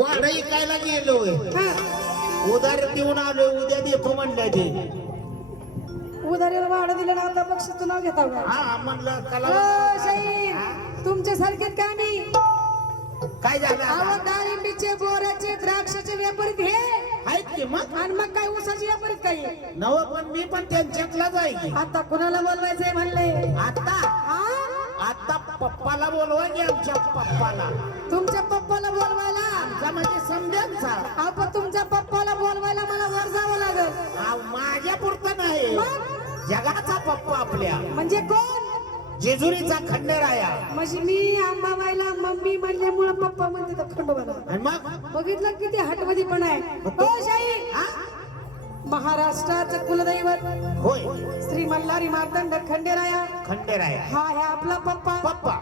वाडा इकायला गेलोय, उधार देऊन आलोय, उद्या देतो म्हणलं ते. उधारीला भाडं दिलं ना, आता बक्षीस नाव घेता का? हा म्हणलं कला तुमच्या सारखेच काय मी काय झालं अहो आता? डाळिंबीचे बोराचे द्राक्षाचे व्यापारीत हे आहेत की मग आणि मग काय ऊसाचे व्यापारीत काही नव, पण मी पण त्यांच्यातलाच आहे की. आता कुणाला बोलवायचंय म्हणले? आता आता पप्पाला बोलवा की, आमच्या पप्पाला. तुमच्या पप्पाला बोलवायला? आमचा म्हणजे समजांचा. आपण तुमच्या पप्पाला बोलवायला मला वर जावं लागल. माझ्या पुरतं नाही, जगाचा पप्पा आपल्या. म्हणजे कोण? जेजुरीचा खंडेराया. म्हणजे मी अंबाबाईला मम्मी म्हणल्यामुळे पप्पा म्हणते तर खंडोबाला. आणि मग बघितलं किती हटमध्ये पण आहे. हो शाही, महाराष्ट्राचं कुलदैवत होय श्री मल्हारी मार्तंड खंडेराया. खंडेराया हा आहे आपला पप्पा. पप्पा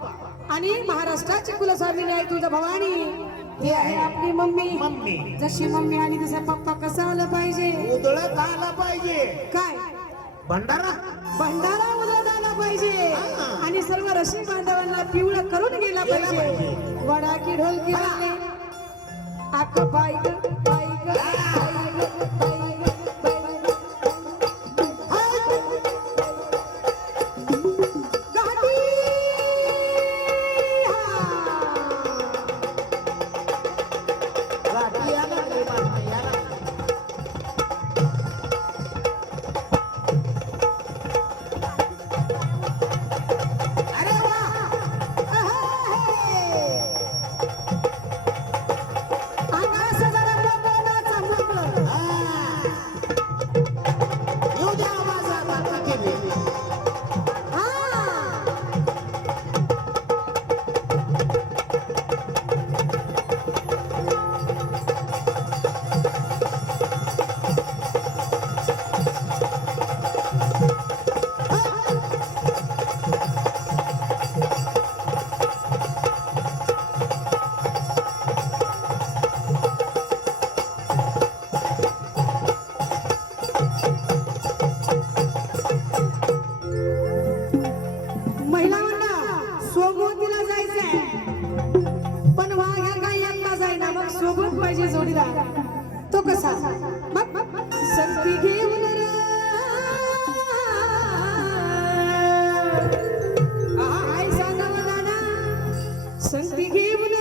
आणि महाराष्ट्राची कुलस्वामिनी आहे तुझा भवानी. ती आहे आपली मम्मी. मम्मी जशी मम्मी आली तसा पप्पा कसा आला पाहिजे? उदळत आला पाहिजे. काय भंडारा भंडारा उधळत आला पाहिजे. आणि सर्व रसिक बांधवांना पिवळं करून गेला पाहिजे. वडा की ढोलकी वाजले, आक बाईक बाईक बाईक बाईक जोडीदार तो कसा? संगती घेऊन आई सांगा गाना, संगती घेऊन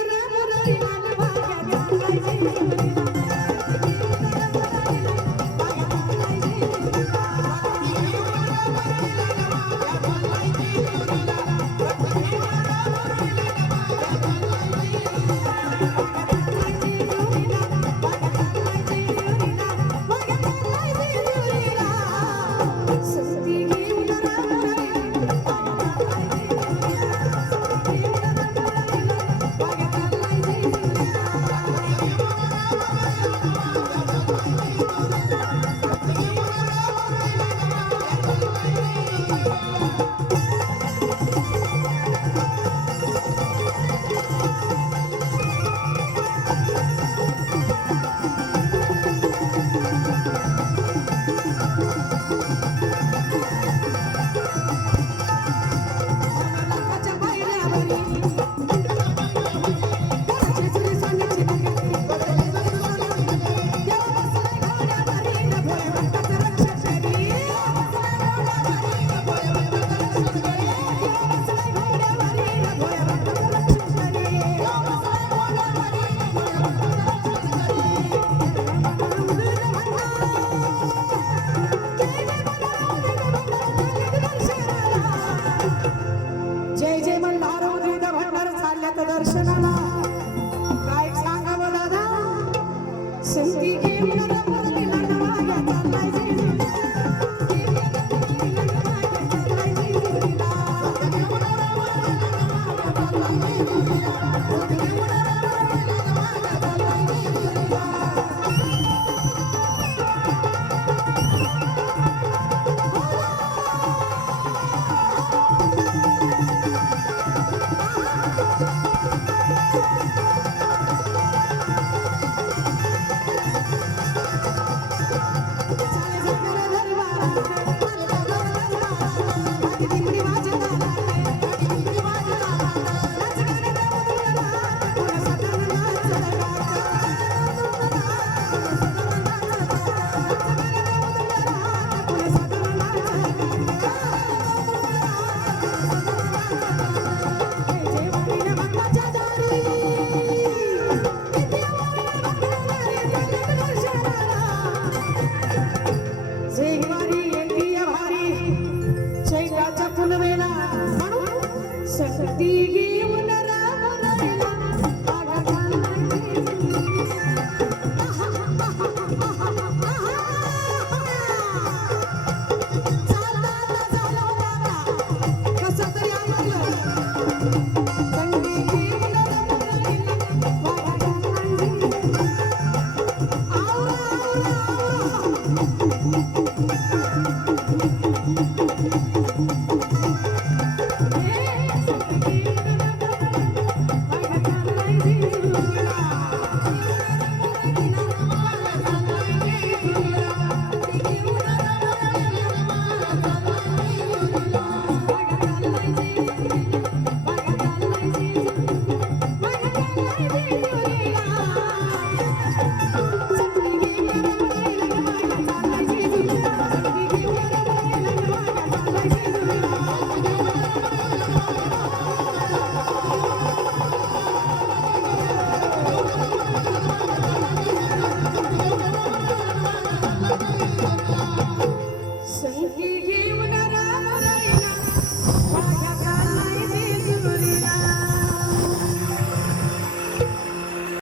दर्शनाला काय सांगावं दादा? संगती घेऊन